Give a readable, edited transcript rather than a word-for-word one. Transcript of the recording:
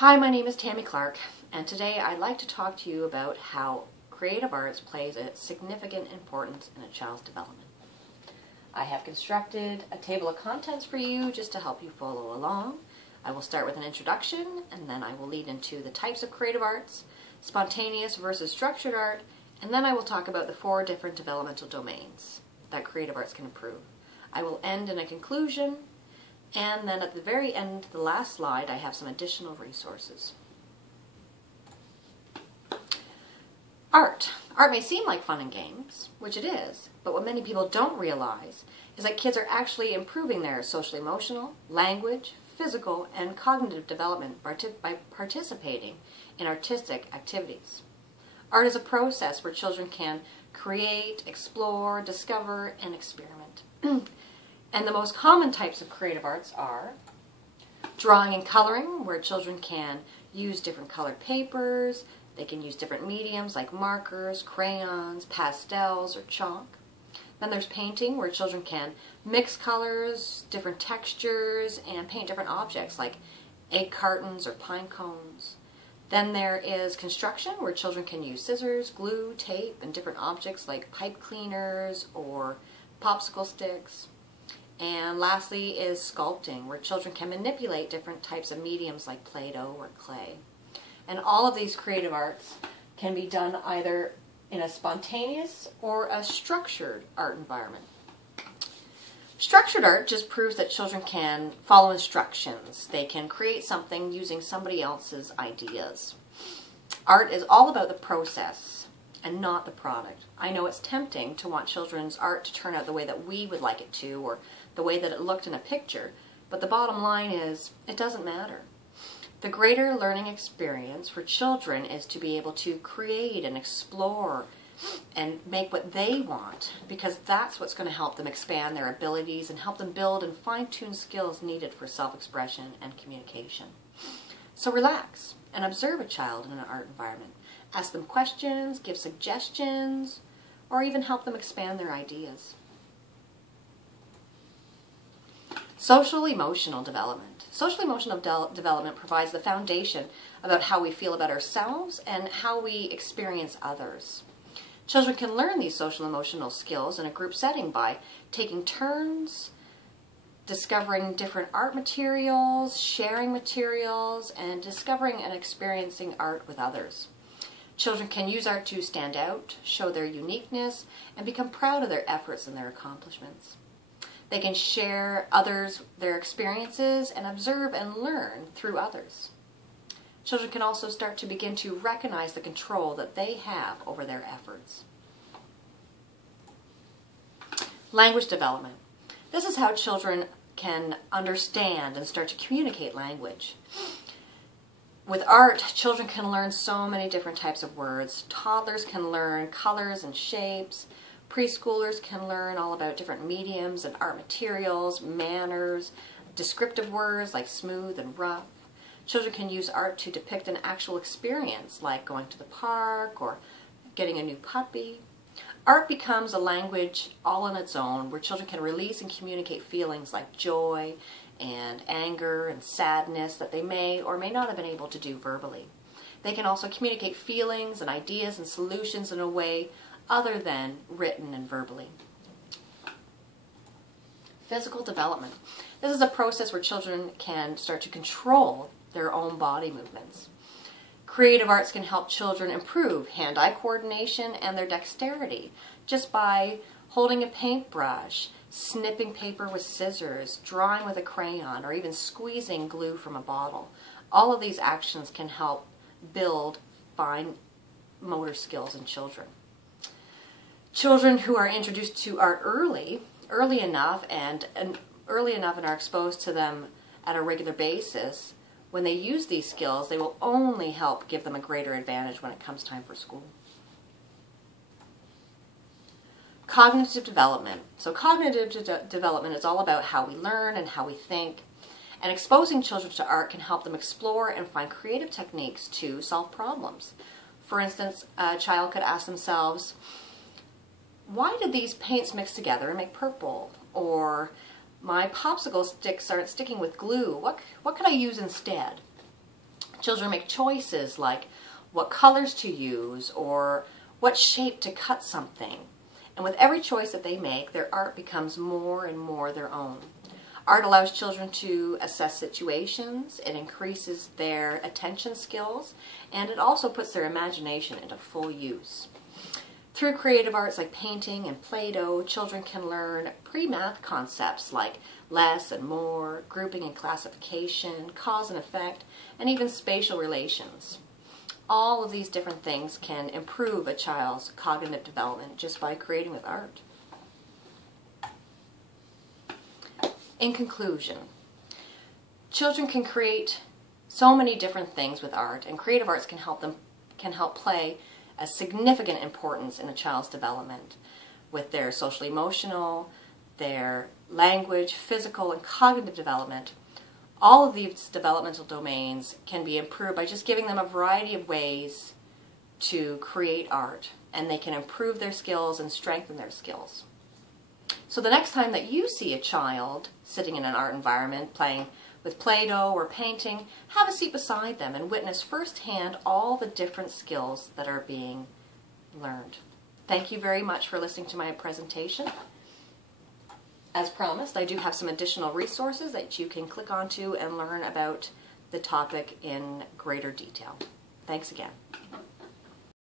Hi, my name is Tammy Clark, and today I'd like to talk to you about how creative arts plays a significant importance in a child's development. I have constructed a table of contents for you just to help you follow along. I will start with an introduction, and then I will lead into the types of creative arts, spontaneous versus structured art, and then I will talk about the 4 different developmental domains that creative arts can improve. I will end in a conclusion, and then at the very end, the last slide, I have some additional resources. Art. Art may seem like fun and games, which it is, but what many people don't realize is that kids are actually improving their social-emotional, language, physical, and cognitive development by participating in artistic activities. Art is a process where children can create, explore, discover, and experiment. And the most common types of creative arts are drawing and coloring, where children can use different colored papers. They can use different mediums like markers, crayons, pastels, or chalk. Then there's painting, where children can mix colors, different textures, and paint different objects like egg cartons or pine cones. Then there is construction, where children can use scissors, glue, tape, and different objects like pipe cleaners or popsicle sticks. And lastly is sculpting, where children can manipulate different types of mediums like Play-Doh or clay. And all of these creative arts can be done either in a spontaneous or a structured art environment. Structured art just proves that children can follow instructions. They can create something using somebody else's ideas. Art is all about the process and not the product. I know it's tempting to want children's art to turn out the way that we would like it to, or the way that it looked in a picture, but the bottom line is, it doesn't matter. The greater learning experience for children is to be able to create and explore and make what they want, because that's what's going to help them expand their abilities and help them build and fine-tune skills needed for self-expression and communication. So relax and observe a child in an art environment. Ask them questions, give suggestions, or even help them expand their ideas. Social-emotional development. Social-emotional development provides the foundation about how we feel about ourselves and how we experience others. Children can learn these social-emotional skills in a group setting by taking turns, discovering different art materials, sharing materials, and discovering and experiencing art with others. Children can use art to stand out, show their uniqueness, and become proud of their efforts and their accomplishments. They can share others their experiences and observe and learn through others. Children can also start to begin to recognize the control that they have over their efforts. Language development. This is how children can understand and start to communicate language. With art, children can learn so many different types of words. Toddlers can learn colors and shapes. Preschoolers can learn all about different mediums and art materials, manners, descriptive words like smooth and rough. Children can use art to depict an actual experience, like going to the park or getting a new puppy. Art becomes a language all on its own, where children can release and communicate feelings like joy and anger and sadness that they may or may not have been able to do verbally. They can also communicate feelings and ideas and solutions in a way other than written and verbally. Physical development. This is a process where children can start to control their own body movements. Creative arts can help children improve hand-eye coordination and their dexterity just by holding a paintbrush, snipping paper with scissors, drawing with a crayon, or even squeezing glue from a bottle. All of these actions can help build fine motor skills in children. Children who are introduced to art early enough and are exposed to them at a regular basis, when they use these skills, they will only help give them a greater advantage when it comes time for school. Cognitive development. So cognitive development is all about how we learn and how we think, and exposing children to art can help them explore and find creative techniques to solve problems. For instance, a child could ask themselves, why did these paints mix together and make purple? Or, my popsicle sticks aren't sticking with glue. What could I use instead? Children make choices like what colors to use or what shape to cut something. And with every choice that they make, their art becomes more and more their own. Art allows children to assess situations, it increases their attention skills, and it also puts their imagination into full use. Through creative arts like painting and Play-Doh, children can learn pre-math concepts like less and more, grouping and classification, cause and effect, and even spatial relations. All of these different things can improve a child's cognitive development just by creating with art. In conclusion, children can create so many different things with art, and creative arts can help play a significant importance in a child's development with their social emotional, their language, physical, and cognitive development. All of these developmental domains can be improved by just giving them a variety of ways to create art, and they can improve their skills and strengthen their skills. So the next time that you see a child sitting in an art environment playing with Play-Doh or painting, have a seat beside them and witness firsthand all the different skills that are being learned. Thank you very much for listening to my presentation. As promised, I do have some additional resources that you can click onto and learn about the topic in greater detail. Thanks again.